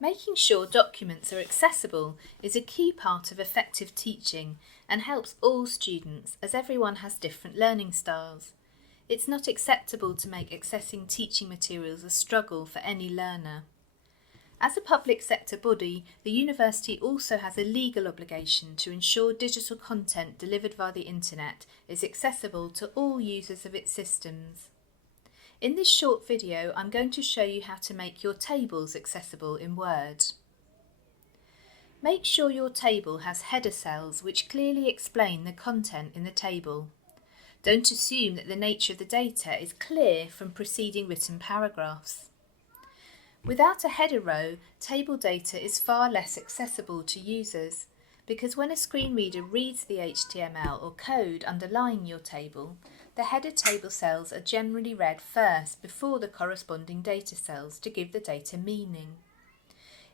Making sure documents are accessible is a key part of effective teaching and helps all students as everyone has different learning styles. It's not acceptable to make accessing teaching materials a struggle for any learner. As a public sector body, the university also has a legal obligation to ensure digital content delivered via the internet is accessible to all users of its systems. In this short video, I'm going to show you how to make your tables accessible in Word. Make sure your table has header cells which clearly explain the content in the table. Don't assume that the nature of the data is clear from preceding written paragraphs. Without a header row, table data is far less accessible to users because when a screen reader reads the HTML or code underlying your table, the header table cells are generally read first before the corresponding data cells to give the data meaning.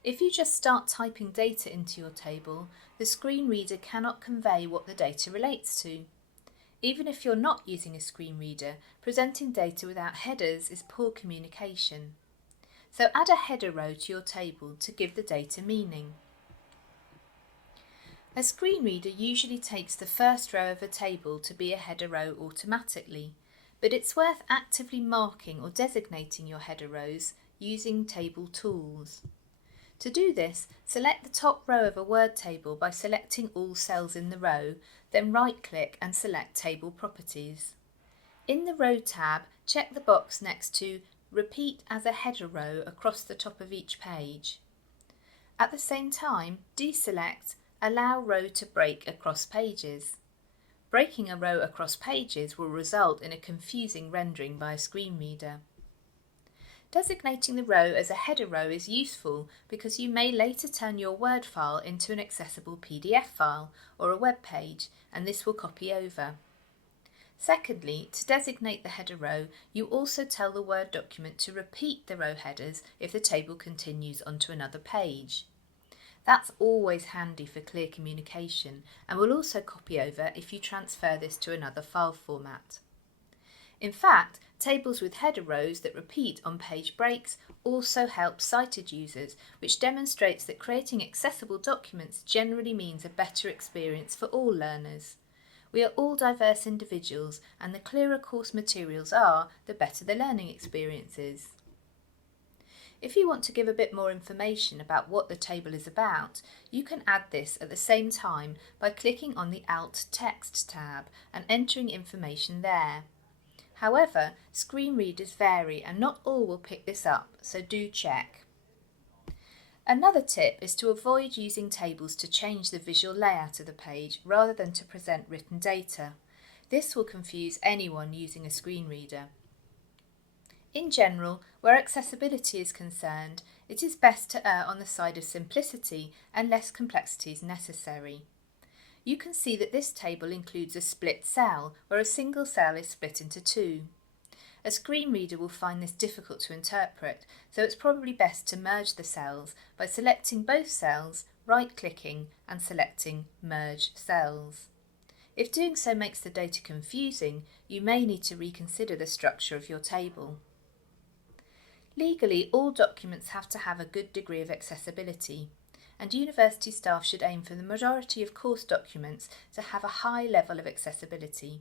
If you just start typing data into your table, the screen reader cannot convey what the data relates to. Even if you're not using a screen reader, presenting data without headers is poor communication. So add a header row to your table to give the data meaning. A screen reader usually takes the first row of a table to be a header row automatically, but it's worth actively marking or designating your header rows using table tools. To do this, select the top row of a Word table by selecting all cells in the row, then right-click and select Table Properties. In the Row tab, check the box next to Repeat as a header row across the top of each page. At the same time, deselect Allow row to break across pages. Breaking a row across pages will result in a confusing rendering by a screen reader. Designating the row as a header row is useful because you may later turn your Word file into an accessible PDF file or a web page, and this will copy over. Secondly, to designate the header row, you also tell the Word document to repeat the row headers if the table continues onto another page. That's always handy for clear communication and will also copy over if you transfer this to another file format. In fact, tables with header rows that repeat on page breaks also help sighted users, which demonstrates that creating accessible documents generally means a better experience for all learners. We are all diverse individuals, and the clearer course materials are, the better the learning experience is. If you want to give a bit more information about what the table is about, you can add this at the same time by clicking on the Alt Text tab and entering information there. However, screen readers vary and not all will pick this up, so do check. Another tip is to avoid using tables to change the visual layout of the page rather than to present written data. This will confuse anyone using a screen reader. In general, where accessibility is concerned, it is best to err on the side of simplicity and less complexity is necessary. You can see that this table includes a split cell, where a single cell is split into two. A screen reader will find this difficult to interpret, so it's probably best to merge the cells by selecting both cells, right-clicking and selecting Merge Cells. If doing so makes the data confusing, you may need to reconsider the structure of your table. Legally, all documents have to have a good degree of accessibility, and university staff should aim for the majority of course documents to have a high level of accessibility.